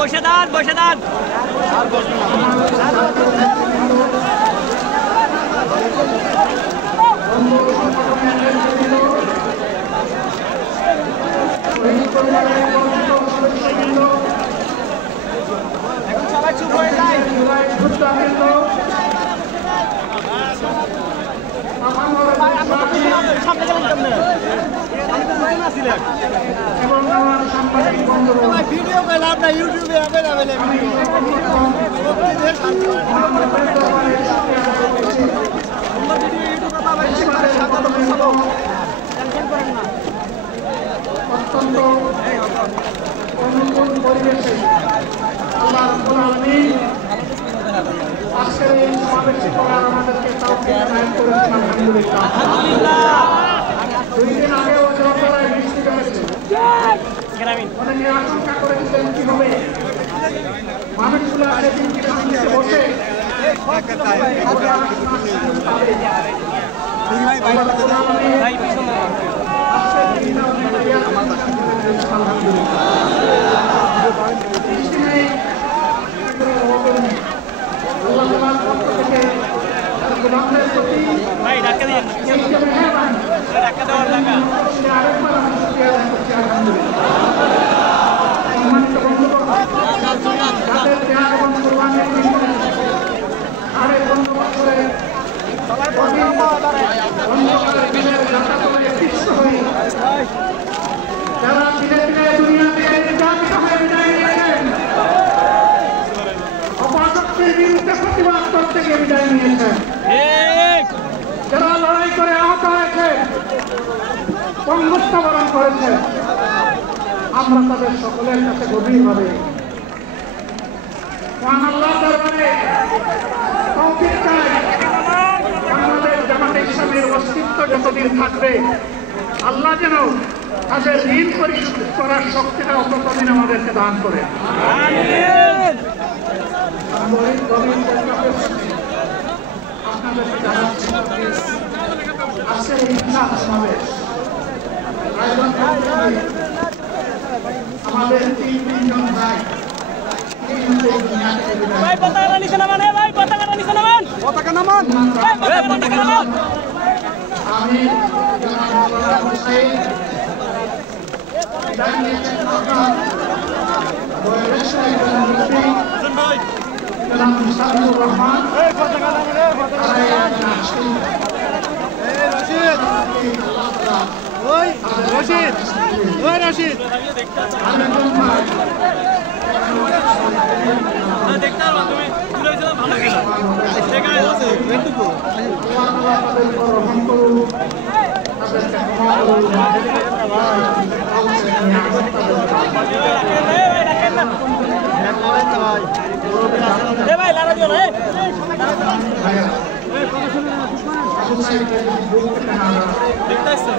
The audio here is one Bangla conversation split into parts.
বসে দান বসে দান এখন সবাই চুপ হয়ে যায় সামনে গেলেন কেমনে ভিডিও পেলাম না ইউটিউবে অ্যাভেলেবেল অত্যন্ত অনুকূল পরিবেশে আল্লাহ রাব্বুল আলামিন আজকের এই সমাবেশে করার আমাদেরকে তাওফিক দান করেছেন আলহামদুলিল্লাহ। 2 দিন আগে ওজনতলায় বৃষ্টি হয়েছে, অনেকে আশঙ্কা করেছিলেন কি হবে, মানুষগুলো সেদিনকে শান্তিতে বসে যারা ধীরে ধীরে দুনিয়া থেকে নির্যাতিত হয়ে বিদায় নিয়েছেন, অপশক্তির বিরুদ্ধে প্রতিবাদ করতে গিয়ে বিদায় নিয়েছেন, যারা লড়াই করে আহত হয়েছে, পঙ্গুত্ব বরণ করেছে, আমরা তাদের সকলের কাছে গভীরভাবে মহান আল্লাহর দরবারে তৌফিক চাই। বাংলাদেশ জামাতে ইসলামের অস্তিত্ব যতদিন থাকবে, আল্লাহ যেন তাদের ঋণ পরিশোধ করার শক্তিটা ততদিন আমাদেরকে দান করে। আপনাদেরকে জানাচ্ছি আজকের এই বিশাল সমাবেশ আয়োজন করতে আমাদের 3 ভাই আমি রহমান রশিদ রশিদ দেখতে পারবা তুমি ভাই লাড়া দিও না দেখতে আসছে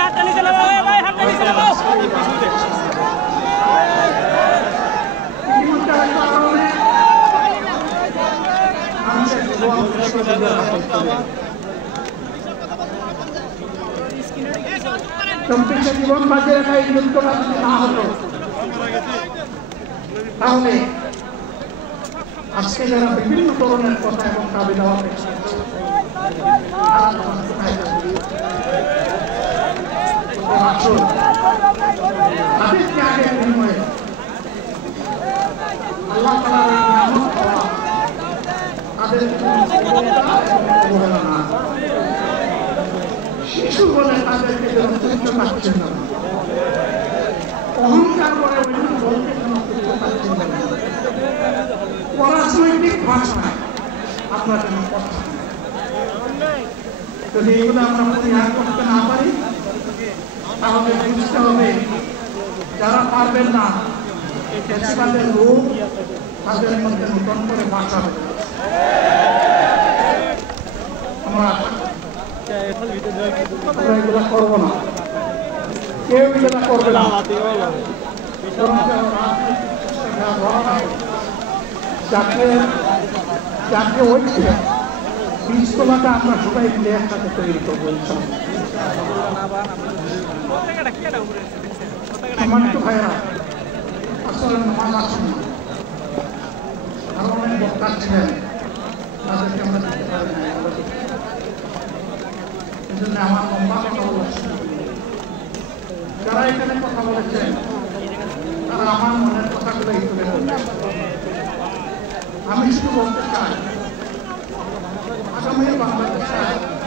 হাতটা নিচে নামাও ভাই, হাতটা নিচে নামাও। চব্বিশে জীবন বাঁচিয়ে রাখা এই যুদ্ধটা যদি না হতো, তাহলে আজকে যারা বিভিন্ন ধরনের কথা এবং দাবি দেওয়া তাদের ত্যাগের বিনিময়ে আল্লাহ তাআলার এই নিয়ামত পাওয়া তাদের অবহেলা না। শিশু বলে তাদেরকে যেন তুচ্ছ পাচ্ছেন না, অহংকার করে বিভিন্ন বলতে যেন তুচ্ছ পাচ্ছেন না, পরাজনৈতিক ভাষায় আপনার যেন কথা। যদি এগুলো আমরা পরিহার করতে না পারি, তাহলে বুঝতে হবে যারা পারবেন না, এই ফ্যাসিবাদের রূপ তাদের মধ্যে নতুন করে ভাষা হবে। আমরা এগুলো করবো না, কেউ এগুলো করবে না। যাকে ঐক্যে বীজতলাটা আমরা সবাই মিলে একসাথে তৈরি করবো সম্মানিত ভাইয়েরা, আসলে নামাজ আসেন আরো অনেক বক্তা ছিলেন, তাদেরকে আমরা দেখতে পারি না, এই জন্য আমার লম্বা কথা বলা যারা এখানে কথা বলেছেন তারা আমার মনের কথাগুলো তুলে ধরবেন। আমি শুধু বলতে চাই আগামী বাংলাদেশে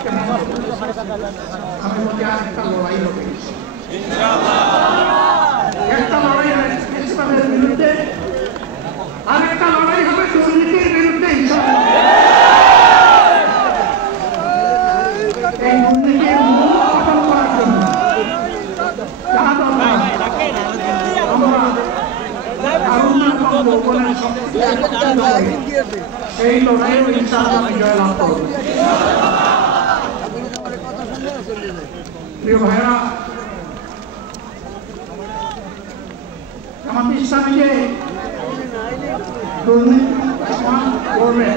কেমন আমি বলি আরেকটা লড়াই হবে, একটা লড়াই ইসলামের বিরুদ্ধে, আরেকটা লড়াই হবে দুর্নীতির বিরুদ্ধে। এই দুর্নীতির মূল খতম করার জন্য এই লড়াই ইনশাআল্লাহ বিজয় লাভ করব। প্রিয় ভাইরা, জামাত ইসলামী যে দুর্নীতি করবে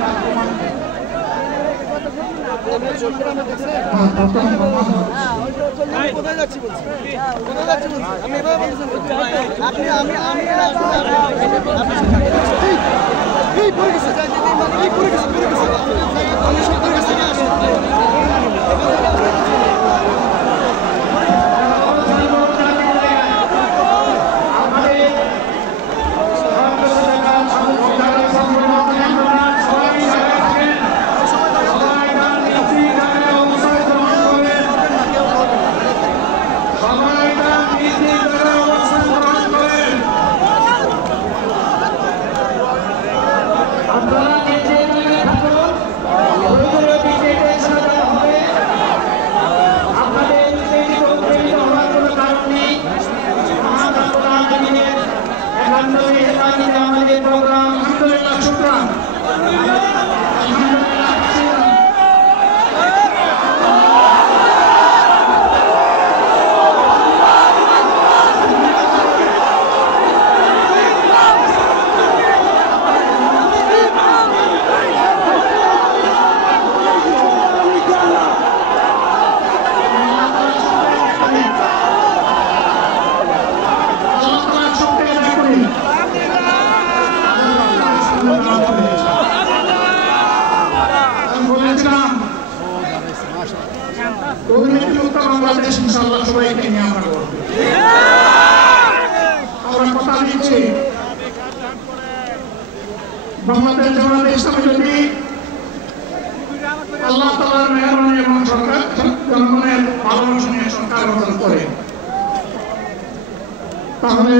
আমাদের প্রোগ্রাম আলহামদুলিল্লাহ শুকরান। বাংলাদেশ ইনশাআল্লাহ সবাইকে নিয়ে আমরা করব। আমরা কথা দিচ্ছি বাংলাদেশ জামাতে ইসলামী যদি আল্লাহ তাআলার মেহরবানি এবং সরকার জনগণের ভালোবাসা নিয়ে সরকার গঠন করে, তাহলে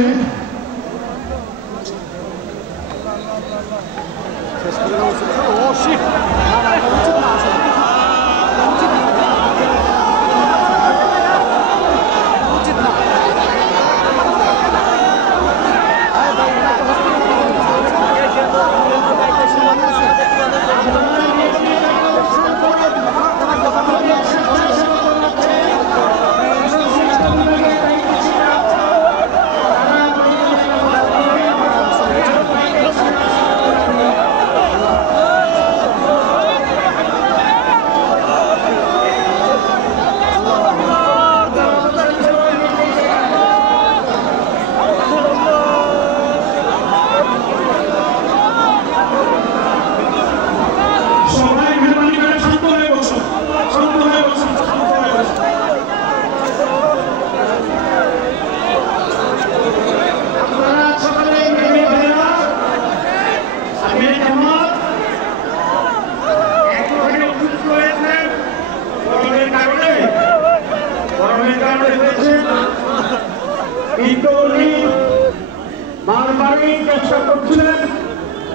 বারবারই চেষ্টা করছিলেন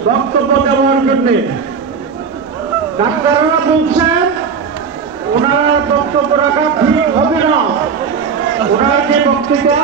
বক্তব্য দেওয়ার জন্য। ডাক্তাররা বলছেন ওনার বক্তব্য রাখা ঠিক হবে না, ওনার যে বক্তৃতা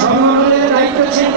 সম্মানের দায়িত্ব ছিল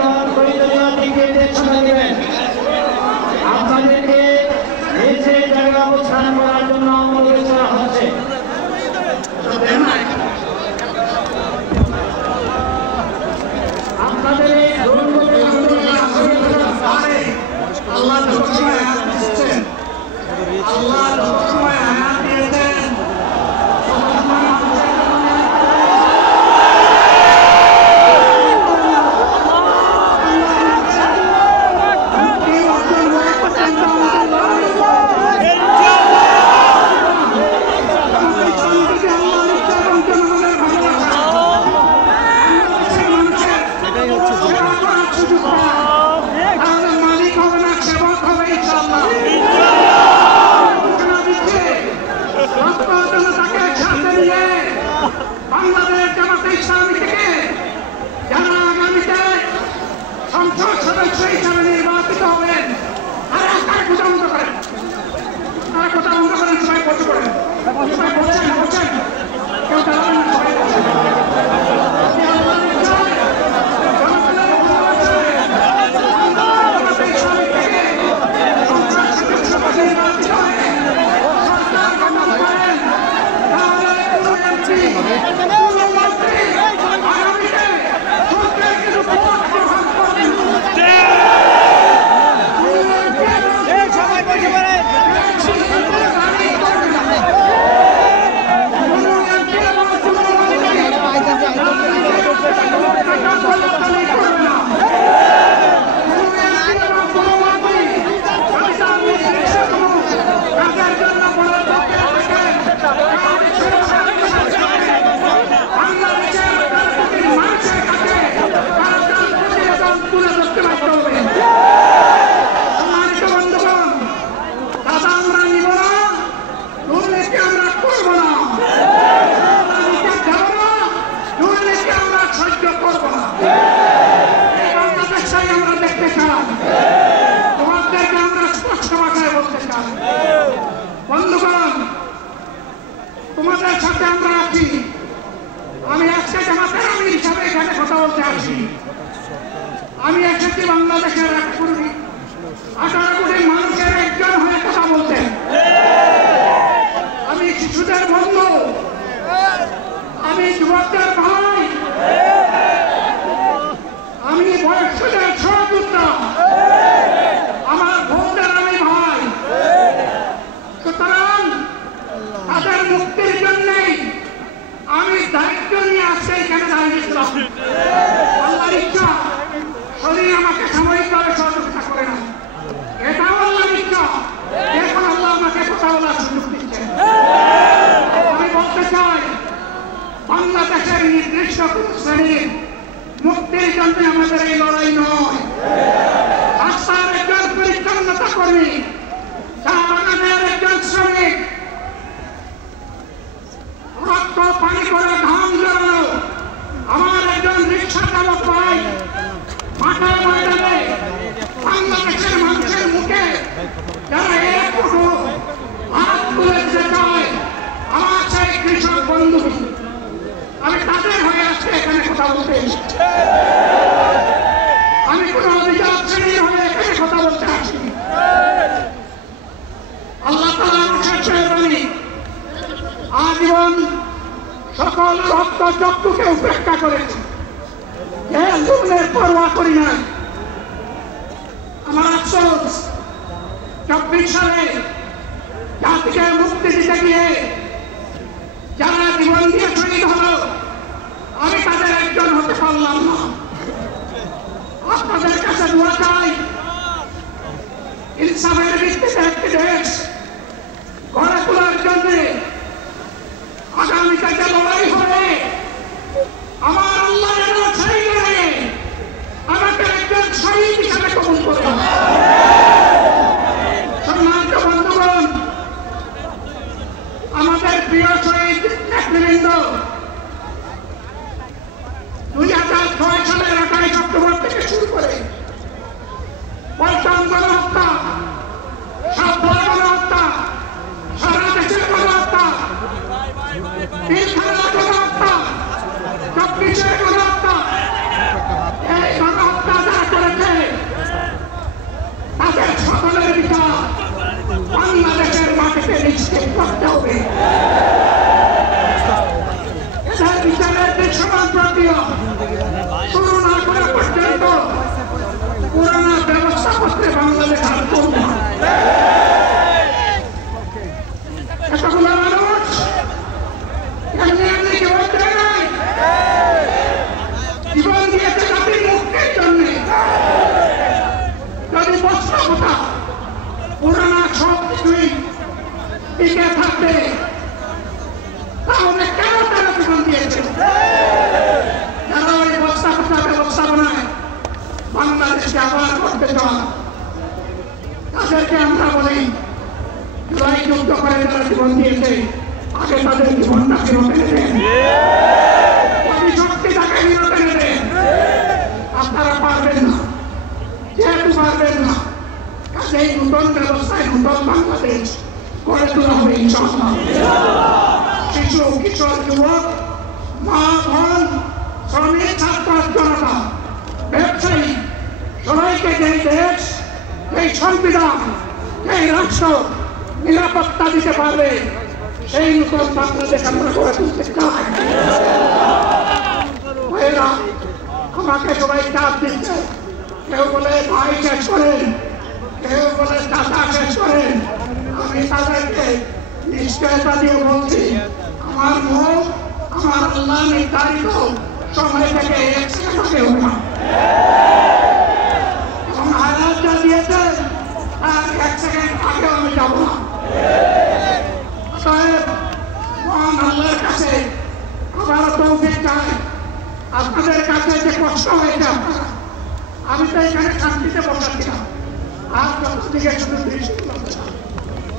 সংসদ সদস্য হিসাবে নির্বাচিত হবেন আর একটা কথা বন্ধ করেন, আর কথা বন্ধ করেন, সবাই বসে পড়েন, সবাই বসেন বসেন, কেউ দাঁড়াবেন না, সবাই বসেন। বন্ধুগণ, তোমাদের সাথে আমরা আছি। আমি আজকে জামাতের আমির হিসাবে এখানে কথা বলতে আসি। আমি এসেছি বাংলাদেশের 18 কোটি মানুষের একজন হয়ে কথা বলতে। আমি শিশুদের বন্ধু, আমি যুবকদের ভাই, আমি বয়স্কদের সহযোদ্ধা, আমার ভোটদের আমি ভাই। সুতরাং তাদের মুক্তির জন্যই আমি দায়িত্ব নিয়ে আসতে এখানে দাঁড়িয়েছিলাম। আল্লাহর ইচ্ছা শরীর আমাকে সাময়িকভাবে সহযোগিতা করে না, এটাও আল্লাহর ইচ্ছা। এখন আল্লাহ আমাকে কথা বলার সুযোগ দিচ্ছেন। আমি বলতে চাই, বাংলাদেশের নির্দিষ্ট কোন শ্রেণীর মুক্তির জন্য আমাদের এই লড়াই নয়। রাস্তার একজন পরিচ্ছন্নতা কর্মী, চা বাগানের একজন শ্রমিক, রক্ত পানি করে ধান জড়ানো আমার একজন রিক্সা চালক ভাই, মাঠে ময়দানে বাংলাদেশের মানুষের মুখে যারা একটু হাত তুলে দিতে চায়, আমার সেই কৃষক বন্ধু, আমি তাদের হয়ে আসছে এখানে কথা বলতে। আমি কোন অভিযোগ শ্রেণীর হয়ে এখানে কথা বলতে আসি। আল্লাহ তাআলা আমাকে চেয়ে আজীবন সকল রক্ত চক্ষুকে উপেক্ষা করেছে, জীবনের পরোয়া করি নাই। আমার আফসোস, 24 সালে জাতিকে মুক্তি দিতে গিয়ে যারা জীবন দিয়ে শহীদ হলো, আমি তাদের একজন হতে পারলাম না। আপনাদের কাছে দোয়া চাই, ইনসাফের ভিত্তিতে একটি দেশ গড়ে তোলার জন্য আগামীকালে লড়াই হবে। আমার আল্লাহ যেন সেই লড়াইয়ে আমাকে একজন শহীদ হিসাবে কবুল করে। সম্মানিত বন্ধুগণ, আমাদের প্রিয় শহীদ নেতৃবৃন্দ 2006 সালের 28 অক্টোবর থেকে শুরু করে পল্টন গণহত্যা, সাতক্ষীরা গণহত্যা, সারা দেশের গণহত্যা, পিলখানা গণহত্যা, 24 গণহত্যা, এই গণহত্যা যারা করেছে তাদের সকলের বিচার বাংলাদেশের মাটিতে নিশ্চিত করতে হবে। এদের বিচারের দৃশ্যমান প্রক্রিয়া শুরু না করা পর্যন্ত পুরানা ব্যবস্থাপত্রে বাংলাদেশ আর চলবে না। এতগুলো মানুষ এমনি এমনি জীবন দেয় নাই, জীবন দিয়েছে জাতির মুক্তির জন্য। যদি বাস্তবতা পুরানা সব কিছুই টিকে থাকবে, তাহলে কেন তারা জীবন দিয়েছে? যারা ওই ব্যবস্থাপনায় বাংলাদেশকে আবার করতে চান, তাদেরকে আমরা বলি জুলাই যুদ্ধ করে যারা জীবন দিয়েছে, আগে তাদের জীবনটা ফেরত এনে দেন, শক্তি তাকে ফেরত এনে দেন। আপনারা পারবেন না, পারবেন না। কাজেই নতুন ব্যবস্থায় নতুন বাংলাদেশ গড়ে তোলা হবে ইনশাআল্লাহ। শিশু কিশোর যুবক মা বোন শ্রমিক ছাত্র জনতা ব্যবসায়ী সবাইকে যে দেশ এই সংবিধান এই রাষ্ট্র নিরাপত্তা দিতে পারবে সেই নতুন বাংলাদেশ আমরা গড়ে তুলতে চাই। ভাইয়েরা আমাকে সবাই চাপ দিচ্ছে, কেউ বলে ভাই শেষ করেন, কেউ বলে চাচা শেষ করেন। আমি তাদেরকে নিশ্চয়তা দিয়ে বলছি, আমার মুখ আমার আল্লাহ নির্ধারিত সময় থেকে এক সেকেন্ডে হবে না এবং হায়াত যা দিয়েছে তার এক সেকেন্ড আগেও আমি যাবো না। অতএব মহান আল্লাহর কাছে আবার তৌফিক চাই। আপনাদের কাছে যে কষ্ট হয়েছে আপনারা, আমি তো এখানে শান্তিতে বসাচ্ছিলাম, আর চতুর্দিকে শুধু দৃষ্টি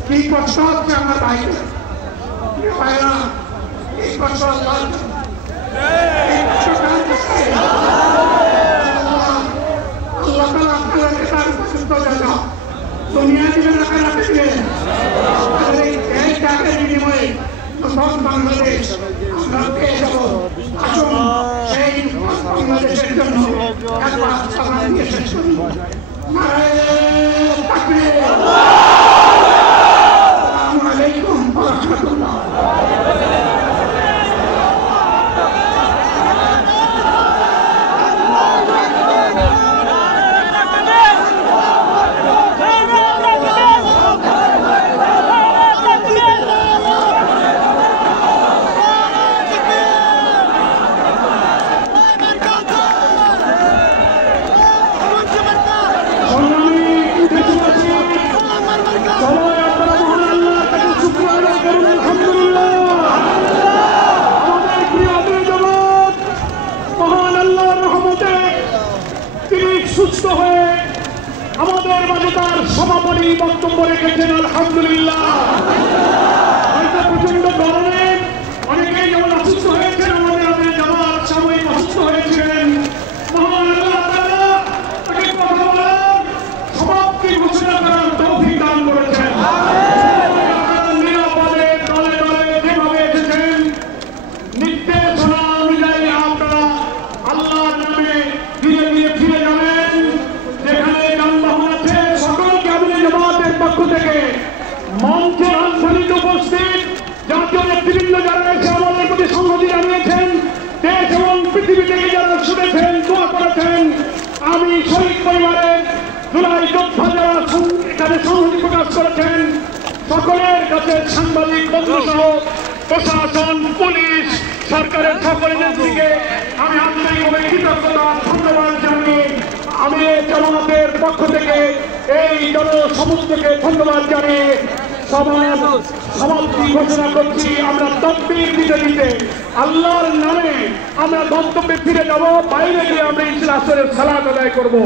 কি কষ্ট হচ্ছে আমার বাইরে ভাইরা, এই কষ্ট আল্লাহ আপনাদেরকে তার পর্যন্ত যাওয়া দুনিয়া দিবেন আপনারা দিবেন। এই টাকার বিনিময়ে নতুন বাংলাদেশ আমরা পেয়ে যাব। আসুন সেই বাংলাদেশের জন্য একবার সবাই নিয়ে শেষ করি। নারায়ে তাকবীর। আসসালামু আলাইকুম ওয়া রাহমাতুল্লাহ। সুস্থ হয়ে আমাদের মাঝে তার সমাপনী বক্তব্য রেখেছেন, আলহামদুলিল্লাহ। হয়তো প্রচন্ড গরমে অনেকেই যেমন অসুস্থ হয়েছেন, আমাদের জামাত সাময়িক অসুস্থ হয়েছিলেন। মহান আল্লাহ তাআলা তাকে কথা বলার সমাপ্তি ঘোষণা করার তৌফিক দান করেছেন। নিরাপদে দলে দলে যেভাবে এসেছেন, নির্দেশনা অনুযায়ী আপনারা আল্লাহর নামে ধীরে ধীরে ফিরে যাবেন। যেখানে যানবাহন আছে সকলকে আমাদের জামাতের পক্ষ থেকে মঞ্চে আঞ্চলিক উপস্থিত জাতীয় নেতৃবৃন্দ যারা এসে আমাদের প্রতি সংহতি জানিয়েছেন, দেশ এবং পৃথিবী থেকে যারা শুনেছেন, দোয়া করেছেন, আমি শহীদ পরিবারের জুলাই যোদ্ধা যারা এখানে সংহতি প্রকাশ করেছেন, সকলের কাছে সাংবাদিক বন্ধু সহ প্রশাসন, পুলিশ, সরকারের সকলের দিকে আমি আন্তরিকভাবে কৃতজ্ঞতা ধন্যবাদ জানিয়ে আমি জামাতের পক্ষ থেকে এই জনসমুদ্রকে ধন্যবাদ জানিয়ে সবার সমাপ্তি ঘোষণা করছি। আমরা তাকবীর দিতে দিতে আল্লাহর নামে আমরা গন্তব্যে ফিরে যাব। বাইরে গিয়ে আমরা ইসলামের সালাত আদায় করবো।